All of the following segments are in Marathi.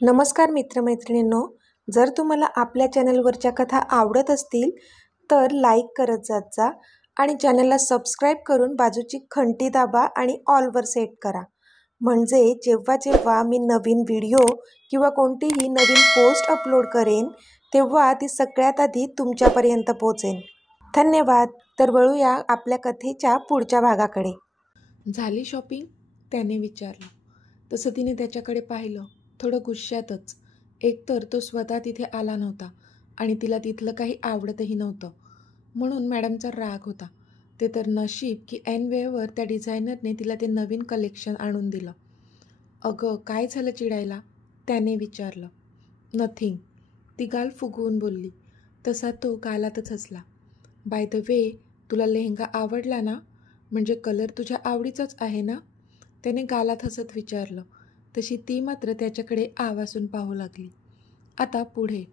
नमस्कार मित्रमैत्रिणींनो, जर तुम्हाला आपल्या चॅनलवरच्या कथा आवडत असतील तर लाईक करत जात जा आणि चॅनलला सबस्क्राईब करून बाजूची घंटी दाबा आणि ऑलवर सेट करा. म्हणजे जेव्हा जेव्हा मी नवीन व्हिडिओ किंवा कोणतीही नवीन पोस्ट अपलोड करेन तेव्हा ती सगळ्यात आधी तुमच्यापर्यंत पोहोचेल. धन्यवाद. तर वळूया आपल्या कथेच्या पुढच्या भागाकडे. झाली शॉपिंग? त्याने विचारलं. तसं तिने त्याच्याकडे पाहिलं, थोडं गुस्स्यातच. एकतर तो स्वतः तिथे आला नव्हता आणि तिला तिथलं काही आवडतही नव्हतं, म्हणून मॅडमचा राग होता. ते तर नशीब की ऐन वेळेवर त्या डिझायनरने तिला ते नवीन कलेक्शन आणून दिलं. अगं काय झालं चिडायला? त्याने विचारलं. नथिंग, ती गाल फुगवून बोलली. तसा तो गालातच हसला. बाय द वे, तुला लेहंगा आवडला ना? म्हणजे कलर तुझ्या आवडीचाच आहे ना? त्याने गालात हसत विचारलं. तशी ती मात्र त्याच्याकडे आवासून पाहू लागली. आता पुढे.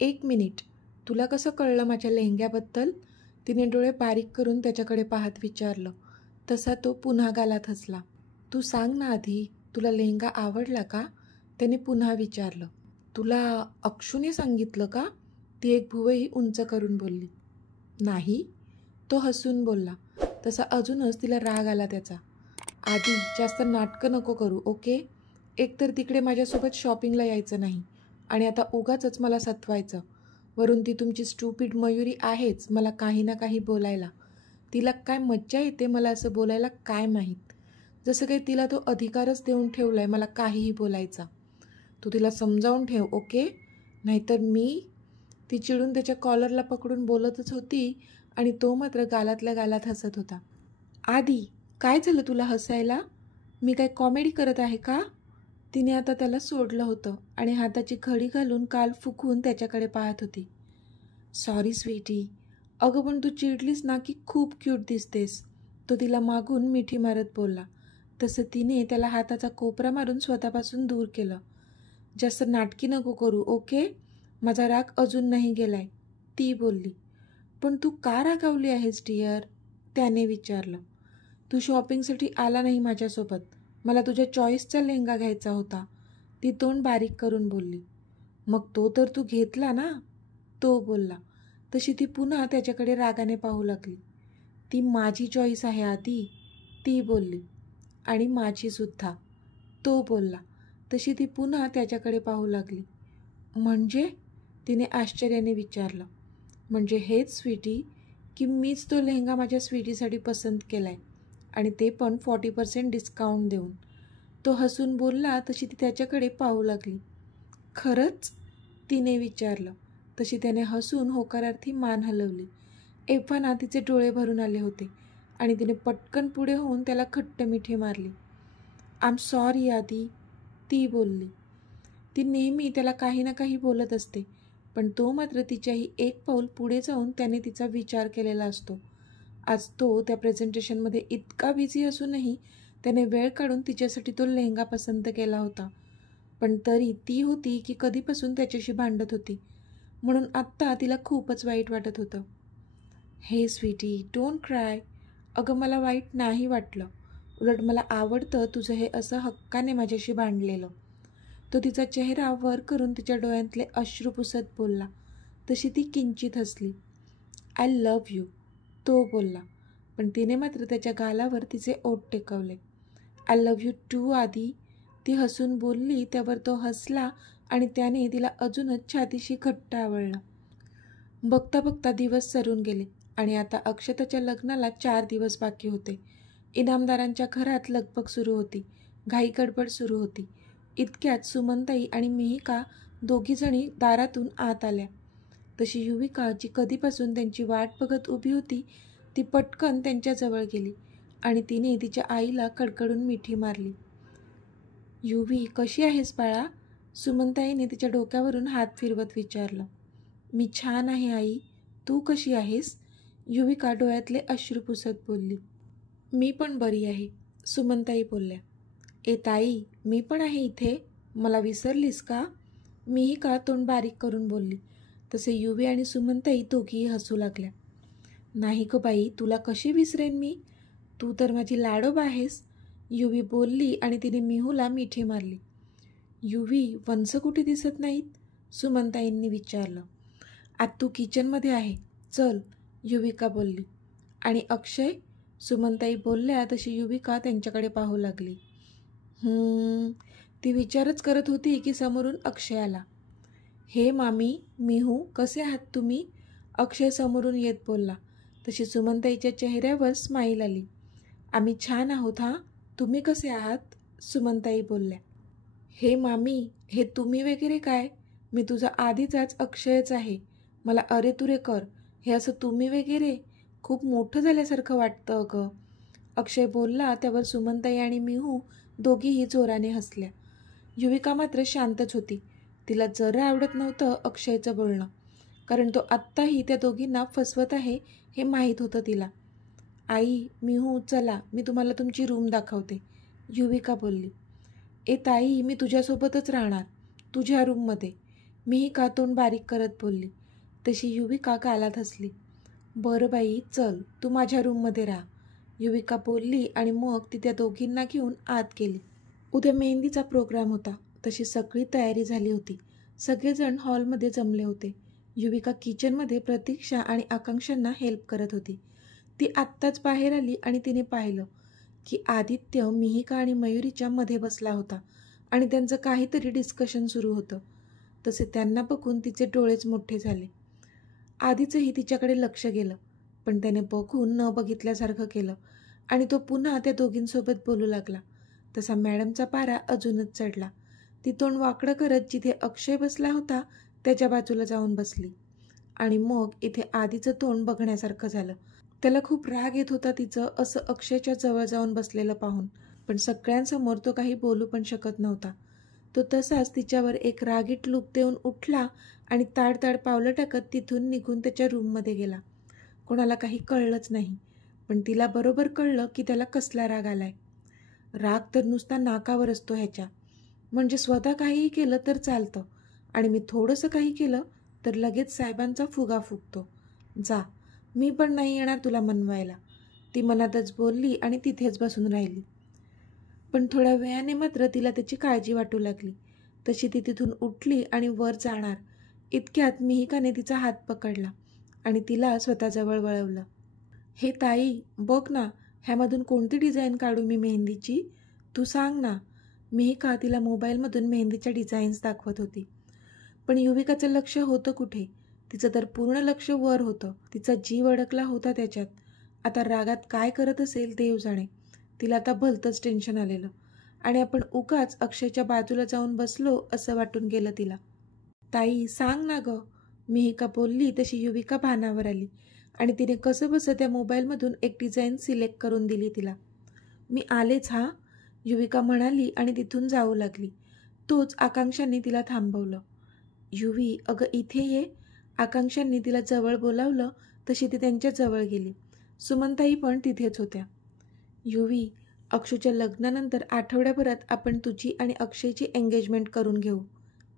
1 मिनिट, तुला कसं कळलं माझ्या लेहंग्याबद्दल? तिने डोळे बारीक करून त्याच्याकडे पाहत विचारलं. तसा तो पुन्हा गालात हसला. तू सांग ना आधी, तुला लेहंगा आवडला का? त्याने पुन्हा विचारलं. तुला अक्षूने सांगितलं का? ती एक भुवई उंच करून बोलली. नाही, तो हसून बोलला. तसा अजूनच तिला राग आला त्याचा. आधी जास्त नाटकं नको करू, ओके? एकतर तिकडे माझ्यासोबत शॉपिंगला यायचं नाही आणि आता उगाचच मला सतवायचं. वरून ती तुमची स्टुपिड मयुरी आहेच मला काही ना काही बोलायला. तिला काय मज्जा येते मला असं बोलायला काय माहीत. जसं काही तिला तो अधिकारच देऊन ठेवला आहे मला काहीही बोलायचा. तू तिला समजावून ठेव, ओके? नाहीतर मी. ती चिडून त्याच्या कॉलरला पकडून बोलतच होती आणि तो मात्र गालातल्या गालात हसत होता. आधी काय झालं तुला हसायला? मी काय कॉमेडी करत आहे का? तिने आता त्याला सोडलं होतं आणि हाताची घडी घालून काल फुकून त्याच्याकडे पाहत होती. सॉरी स्वीटी. अगं पण तू चिडलीस ना की खूप क्यूट दिसतेस, तो तिला मागून मिठी मारत बोलला. तसं तिने त्याला हाताचा कोपरा मारून स्वतःपासून दूर केलं. जास्त नाटकी नको करू, ओके? माझा राग अजून नाही गेलाय, ती बोलली. पण तू का रागावली आहेस डिअर? त्याने विचारलं. तू शॉपिंगसाठी आला नाही माझ्यासोबत, मला तुझ्या चॉईसचा लेहंगा घ्यायचा होता, ती तोंड बारीक करून बोलली. मग तो तर तू घेतला ना? तो बोलला. तशी ती पुन्हा त्याच्याकडे रागाने पाहू लागली. ती माझी चॉईस आहे आधी, ती बोलली. आणि माझीसुद्धा, तो बोलला. तशी ती पुन्हा त्याच्याकडे पाहू लागली. म्हणजे? तिने आश्चर्याने विचारलं. म्हणजे हेच स्वीटी, की मीच तो लेहंगा माझ्या स्वीटीसाठी पसंत केला आहे आणि ते पण 40% डिस्काउंट देऊन. तो हसून बोलला. तशी ती त्याच्याकडे पाहू लागली. खरंच? तिने विचारलं. तशी त्याने हसून होकारार्थी मान हलवली. एव्हाना तिचे डोळे भरून आले होते आणि तिने पटकन पुढे होऊन त्याला खट्ट मिठी मारली. आय एम सॉरी आधी, ती बोलली. ती नेहमी त्याला काही ना काही बोलत असते, पण तो मात्र तिच्याही एक पाऊल पुढे जाऊन त्याने तिचा विचार केलेला असतो. आज तो त्या प्रेझेंटेशनमध्ये इतका बिझी असूनही त्याने वेळ काढून तिच्यासाठी तो लेहंगा पसंत केला होता. पण तरी ती होती की कधीपासून त्याच्याशी भांडत होती, म्हणून आत्ता तिला खूपच वाईट वाटत होतं. हे स्वीटी, डोंट क्राय. अगं मला वाईट नाही वाटलं, उलट मला आवडतं तुझं हे असं हक्काने माझ्याशी भांडलेलं. तो तिचा चेहरा वर करून तिच्या डोळ्यातले अश्रू पुसत बोलला. तशी ती किंचित हसली. आय लव्ह यू, तो बोलला. पण तिने मात्र त्याच्या गालावर तिचे ओठ टेकवले. आय लव्ह यू टू आधी, ती हसून बोलली. त्यावर तो हसला आणि त्याने तिला अजूनच छातीशी घट्ट आवळलं. बघता बघता दिवस सरून गेले आणि आता अक्षताच्या लग्नाला 4 दिवस बाकी होते. इनामदारांच्या घरात लगबग सुरू होती, घाई गडबड सुरू होती. इतक्यात सुमनताई आणि मिहिका दोघीजणी दारातून आत आल्या. तशी युविका, जी कधीपासून त्यांची वाट बघत उभी होती, ती पटकन त्यांच्याजवळ गेली आणि तिने तिच्या आईला कडकडून मिठी मारली. युवी, कशी आहेस बाळा? सुमनताईने तिच्या डोक्यावरून हात फिरवत विचारलं. मी छान आहे आई, तू कशी आहेस? युविका डोळ्यातले अश्रू पुसत बोलली. मी पण बरी आहे, सुमनताई बोलल्या. ए ताई, मी पण आहे इथे, मला विसरलीस का? मीही का तोंड बारीक करून बोलली. तसे युवी आणि सुमनताई दोघीही हसू लागल्या. नाही गं बाई, तुला कशी विसरेन मी, तू तर माझी लाडोबा आहेस, युवी बोलली आणि तिने मिहूला मिठी मारली. युवी, वंस कुठे दिसत नाहीत? सुमनताईंनी विचारलं. आत्तू किचनमध्ये आहे, चल, युविका बोलली. आणि अक्षय? सुमनताई बोलल्या तशी युविका त्यांच्याकडे पाहू लागली. ती विचारच करत होती की समोरून अक्षय आला. हे मामी, मिहू, कसे आहात तुम्ही? अक्षय समोरून येत बोलला. तशी सुमनताईच्या चेहऱ्यावर स्माईल आली. आम्ही छान आहोत हां, तुम्ही कसे आहात? सुमनताई बोलल्या. हे मामी, हे तुम्ही वगैरे काय? मी तुझा आधीचाच अक्षयच आहे. मला अरे तुरे कर, हे असं तुम्ही वगैरे खूप मोठं झाल्यासारखं वाटतं अगं. अक्षय बोलला. त्यावर सुमनताई आणि मिहू दोघीही जोराने हसल्या. युविका मात्र शांतच होती. तिला जरा आवडत नव्हतं अक्षयचं बोलणं, कारण तो आत्ताही त्या दोघींना फसवत आहे हे माहीत होतं तिला. आई, मिहू, चला, मी तुम्हाला तुमची रूम दाखवते, युविका बोलली. ए ताई, मी तुझ्यासोबतच राहणार, तुझ्या रूममध्ये, मीही का तोंड बारीक करत बोलली. तशी युविका गालात हसली. बरं बाई, चल, तू माझ्या रूममध्ये राहा, युविका बोलली. आणि मग ती त्या दोघींना घेऊन आत गेली. उद्या मेहंदीचा प्रोग्राम होता. तशी सगळी तयारी झाली होती. सगळेजण हॉलमध्ये जमले होते. युविका किचनमध्ये प्रतीक्षा आणि आकांक्षांना हेल्प करत होती. ती आत्ताच बाहेर आली आणि तिने पाहिलं की आदित्य मिहिका आणि मयुरीच्या मध्ये बसला होता आणि त्यांचं काहीतरी डिस्कशन सुरू होतं. तसे त्यांना बघून तिचे डोळेच मोठे झाले. आधीचंही तिच्याकडे लक्ष गेलं, पण त्याने बघून न बघितल्यासारखं केलं आणि तो पुन्हा त्या दोघींसोबत बोलू लागला. तसा मॅडमचा पारा अजूनच चढला. ती तोंड वाकडं करत जिथे अक्षय बसला होता त्याच्या बाजूला जाऊन बसली. आणि मग इथे आधीचं तोंड बघण्यासारखं झालं. त्याला खूप राग येत होता तिचं असं अक्षयच्या जवळ जाऊन बसलेलं पाहून, पण सगळ्यांसमोर तो काही बोलू पण शकत नव्हता. तो तसाच तिच्यावर एक रागीट लूक देऊन उठला आणि ताडताड पावलं टाकत तिथून निघून त्याच्या रूममध्ये गेला. कोणाला काही कळलंच नाही, पण तिला बरोबर कळलं की त्याला कसला राग आलाय. राग तर नुसता नाकावर असतो ह्याच्या, म्हणजे स्वतः काहीही केलं तर चालतं आणि मी थोडंसं काही केलं तर लगेच साहेबांचा फुगा फुगतो. जा, मी पण नाही येणार तुला मनवायला, ती मनातच बोलली आणि तिथेच बसून राहिली. पण थोड्या वेळाने मात्र तिला त्याची काळजी वाटू लागली. तशी ती तिथून उठली आणि वर जाणार इतक्यात मिहिकाने तिचा हात पकडला आणि तिला स्वतःजवळ वळवलं. हे ताई, बघ ना, ह्यामधून कोणती डिझाईन काढू मी मेहंदीची, तू सांग ना. मिहिका तिला मोबाईलमधून मेहंदीच्या डिझाईन्स दाखवत होती. पण युविकाचं लक्ष होतं कुठे? तिचं तर पूर्ण लक्ष वर होतं. तिचा जीव अडकला होता त्याच्यात. आता रागात काय करत असेल देव जाणे. तिला आता भलतंच टेन्शन आलेलं आणि आपण उगाच अक्षयच्या बाजूला जाऊन बसलो असं वाटून गेलं तिला. ताई, सांग ना गं, मिहिका बोलली. तशी युविका भानावर आली आणि तिने कसं बसं त्या मोबाईलमधून एक डिझाईन सिलेक्ट करून दिली तिला. मी आलेच हां, युविका म्हणाली आणि तिथून जाऊ लागली. तोच आकांक्षांनी तिला थांबवलं. युवी, अगं इथे ये, आकांक्षांनी तिला जवळ बोलावलं. तशी ती त्यांच्या जवळ गेली. सुमनताई पण तिथेच होत्या. युवी, अक्षूच्या लग्नानंतर आठवड्याभरात आपण तुझी आणि अक्षयची एंगेजमेंट करून घेऊ,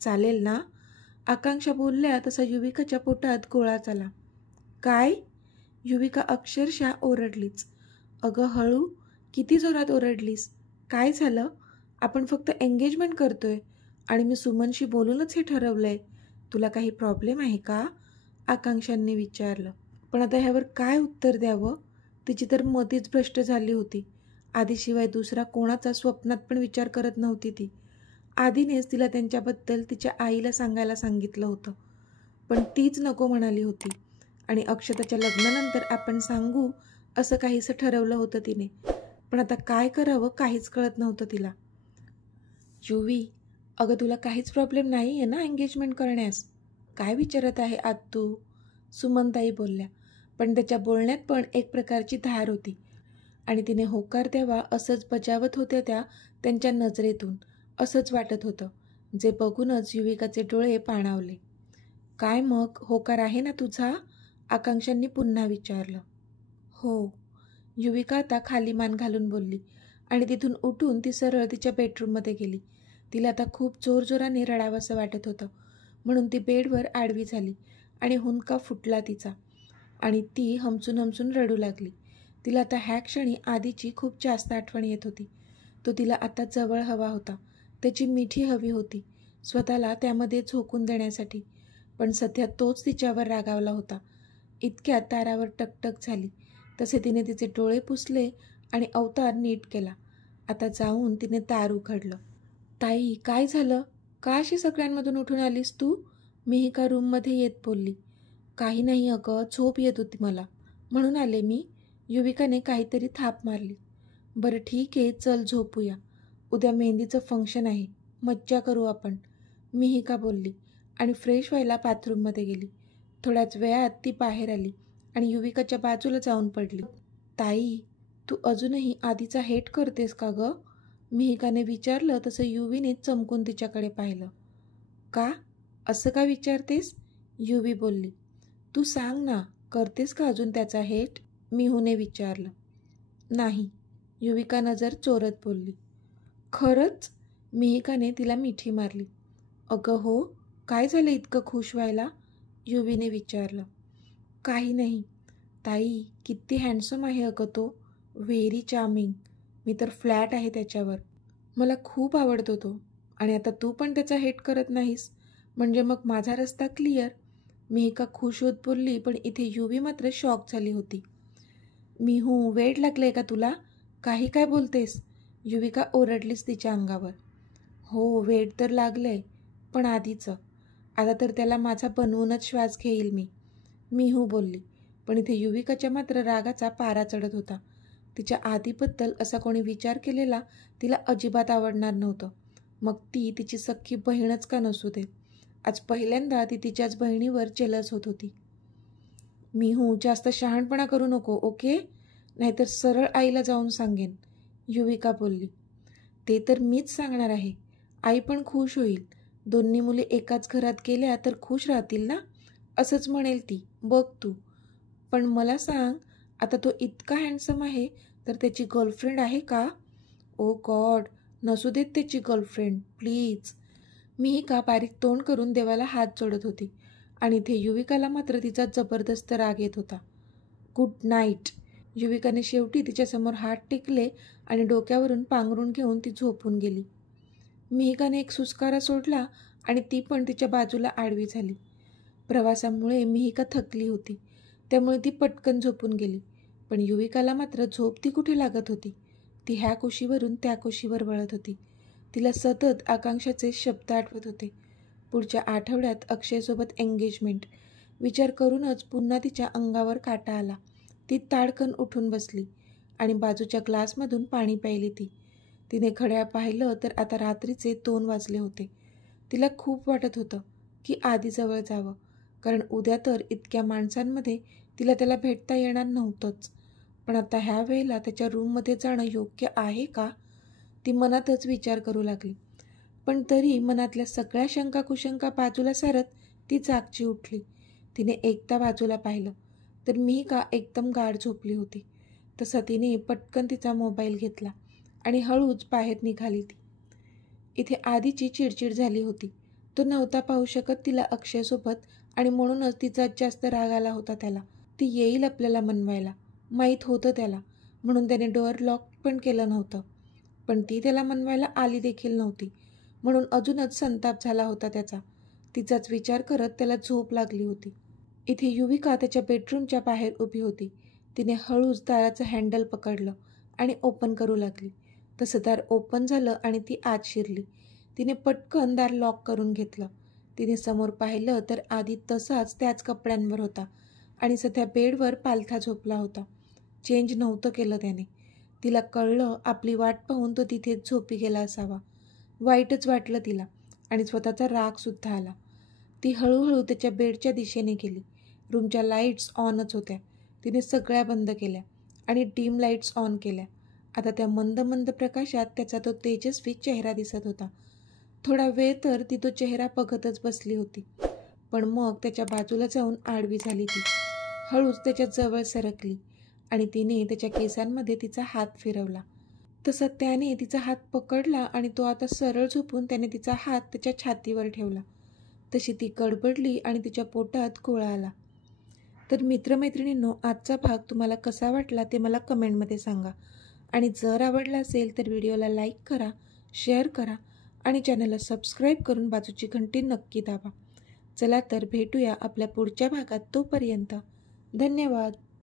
चालेल ना? आकांक्षा बोलल्या तसा युविकाच्या पोटात गोळाच आला. काय? युविका अक्षरशः ओरडलीच. अगं हळू, किती जोरात ओरडलीस. काय झालं? आपण फक्त एंगेजमेंट करतोय आणि मी सुमनशी बोलूनच हे ठरवलंय. तुला काही प्रॉब्लेम आहे का? आकांक्षांनी विचारलं. पण आता ह्यावर काय उत्तर द्यावं? तिची तर मतीच भ्रष्ट झाली होती. आधीशिवाय दुसरा कोणाचा स्वप्नात पण विचार करत नव्हती ती. आधीनेच तिला त्यांच्याबद्दल तिच्या आईला सांगायला सांगितलं होतं, पण तीच नको म्हणाली होती. आणि अक्षताच्या लग्नानंतर आपण सांगू असं काहीसं ठरवलं होतं तिने. पण आता काय करावं काहीच कळत नव्हतं तिला. युवी, अगं तुला काहीच प्रॉब्लेम नाही आहे ना एंगेजमेंट करण्यास? काय विचारत आहे आत तू? सुमनताई बोलल्या. पण त्याच्या बोलण्यात पण एक प्रकारची धार होती आणि तिने होकार द्यावा असंच बजावत होत्या त्या त्यांच्या नजरेतून, असंच वाटत होतं, जे बघूनच युविकाचे डोळे पाणावले. काय मग, होकार आहे ना तुझा? आकांक्षांनी पुन्हा विचारलं. हो, युविका आता खाली मान घालून बोलली आणि तिथून उठून ती सरळ तिच्या बेडरूममध्ये गेली. तिला आता खूप जोरजोराने रडावंसं वाटत होतं, म्हणून ती बेडवर आडवी झाली आणि हुंदका फुटला तिचा आणि ती हमसून हमसून रडू लागली. तिला आता ह्या क्षणी आधीची खूप जास्त आठवण येत होती. तो तिला आता जवळ हवा होता. त्याची मिठी हवी होती स्वतःला त्यामध्ये झोकून देण्यासाठी, पण सध्या तोच तिच्यावर रागावला होता. इतक्यात तारावर टकटक झाली. तसे तिने तिचे डोळे पुसले आणि अवतार नीट केला. आता जाऊन तिने दार उघडलं. ताई, काय झालं? का अशी सगळ्यांमधून उठून आलीस तू? मिहिका रूममध्ये येत बोलली. काही नाही अगं, झोप येत होती मला, म्हणून आले मी. युविकाने काहीतरी थाप मारली. बरं ठीक आहे, चल झोपूया. उद्या मेहंदीचं फंक्शन आहे, मज्जा करू आपण, मिहिका बोलली आणि फ्रेश व्हायला बाथरूममध्ये गेली. थोड्याच वेळात ती बाहेर आली आणि युविकाच्या बाजूला जाऊन पडली. ताई, तू अजूनही आधीचा हेट करतेस का गं? मिहिकाने विचारलं. तसं युवीने चमकून तिच्याकडे पाहिलं. का? असं का विचारतेस? युवी बोलली. तू सांग ना, करतेस का अजून त्याचा हेट? मिहूने विचारलं. नाही, युविका नजर चोरत बोलली. खरंच? मिहिकाने तिला मिठी मारली. अगं हो, काय झालं इतकं खुश व्हायला? युवीने विचारलं. काही नाही ताई, किती हँडसम आहे अगं तो, व्हेरी चार्मिंग. मी तर फ्लॅट आहे त्याच्यावर, मला खूप आवडतो तो. आणि आता तू पण त्याचा हेट करत नाहीस, म्हणजे मग माझा रस्ता क्लिअर. मिहिका खुश होत बोलली, पण इथे युवी मात्र शॉक झाली होती. मिहू, वेड लागलंय का तुला? काही काय बोलतेस? युविका ओरडलीच तिच्या अंगावर. हो, वेड तर लागलंय, पण आधीचं. आता तर त्याला माझा बनवूनच श्वास घेईल मी, मिहू बोलली. पण इथे युविकाच्या मात्र रागाचा पारा चढत होता. तिच्या आधीबद्दल असा कोणी विचार केलेला तिला अजिबात आवडणार नव्हतं. मग ती तिची सख्खी बहीणच का नसू दे. आज पहिल्यांदा ती तिच्याच बहिणीवर जेलस होत होती. मिहू, जास्त शहाणपणा करू नको, ओके? नाहीतर सरळ आईला जाऊन सांगेन, युविका बोलली. ते तर मीच सांगणार आहे. आई पण खुश होईल. दोन्ही मुली एकाच घरात गेल्या तर खुश राहतील ना, असंच म्हणेल ती, बघ तू. पण मला सांग, आता तो इतका हँडसम आहे तर त्याची गर्लफ्रेंड आहे का? ओ गॉड, नसू देत त्याची गर्लफ्रेंड, प्लीज. मिहिका बारीक तोंड करून देवाला हात जोडत होती आणि इथे युविकाला मात्र तिचा जबरदस्त राग येत होता. Good night. युविकाने शेवटी तिच्यासमोर हात टेकले आणि डोक्यावरून पांघरून घेऊन ती झोपून गेली. मिहिकाने एक सुस्कारा सोडला आणि ती पण तिच्या बाजूला आडवी झाली. प्रवासामुळे मिहिका थकली होती, त्यामुळे ती पटकन झोपून गेली. पण युविकाला मात्र झोप ती कुठे लागत होती. ती ह्या कुशीवरून त्या कुशीवर वळत होती. तिला सतत आकांक्षाचे शब्द आठवत होते. पुढच्या आठवड्यात अक्षयसोबत एंगेजमेंट. विचार करूनच पुन्हा तिच्या अंगावर काटा आला. ती ताडकन उठून बसली आणि बाजूच्या ग्लासमधून पाणी प्यायली. तिने घड्याळ पाहिलं तर आता रात्रीचे 2 वाजले होते. तिला खूप वाटत होतं की आधी जवळ जावं, कारण उद्या तर इतक्या माणसांमध्ये तिला त्याला भेटता येणार नव्हतंच. पण आता ह्या वेळेला त्याच्या रूममध्ये जाणं योग्य आहे का? ती मनातच विचार करू लागली. पण तरी मनातल्या सगळ्या शंका कुशंका बाजूला सारत ती जागची उठली. तिने एकदा बाजूला पाहिलं तर मिहिका एकदम गाढ झोपली होती. तसं तिने पटकन तिचा मोबाईल घेतला आणि हळूच बाहेर निघाली ती. इथे आधीची चिडचिड झाली होती. तो नव्हता पाहू शकत तिला अक्षयसोबत आणि म्हणूनच तिचा जास्त राग आला होता त्याला. ती येईल आपल्याला मनवायला, माहीत होतं त्याला, म्हणून त्याने डोअर लॉक पण केलं नव्हतं. पण ती त्याला मनवायला आली देखील नव्हती, म्हणून अजूनच संताप झाला होता त्याचा. तिचाच विचार करत त्याला झोप लागली होती. इथे युविका त्याच्या बेडरूमच्या बाहेर उभी होती. तिने हळूच दाराचं हँडल पकडलं आणि ओपन करू लागली. तसं दार ओपन झालं आणि ती आत शिरली. तिने पटकन दार लॉक करून घेतलं. तिने समोर पाहिलं तर आधी तसाच त्याच कपड्यांवर होता आणि सध्या बेडवर पालथा झोपला होता. चेंज नव्हतं केलं त्याने. तिला कळलं आपली वाट पाहून तो तिथेच झोपी गेला असावा. वाईटच वाटलं तिला आणि स्वतःचा रागसुद्धा आला. ती हळूहळू त्याच्या बेडच्या दिशेने गेली. रूमच्या लाईट्स ऑनच होत्या. तिने सगळ्या बंद केल्या आणि डीम लाईट्स ऑन केल्या. आता त्या मंद मंद प्रकाशात त्याचा तो तेजस्वी चेहरा दिसत होता. थोडा वेळ तर ती तो चेहरा बघतच बसली होती. पण मग त्याच्या बाजूला जाऊन आडवी झाली ती. हळूच त्याच्या जवळ सरकली आणि तिने त्याच्या केसांमध्ये तिचा हात फिरवला. तसा त्याने तिचा हात पकडला आणि तो आता सरळ झोपून त्याने तिचा हात त्याच्या छातीवर ठेवला. तशी ती गडबडली आणि तिच्या पोटात गोळा आला. तर मित्रमैत्रिणींनो, आजचा भाग तुम्हाला कसा वाटला ते मला कमेंटमध्ये सांगा. आणि जर आवडला असेल तर व्हिडिओला लाईक करा, शेअर करा आणि चॅनलला सबस्क्राईब करून बाजूची घंटी नक्की दाबा. चला तर भेटूया आपल्या पुढच्या भागात. तोपर्यंत धन्यवाद.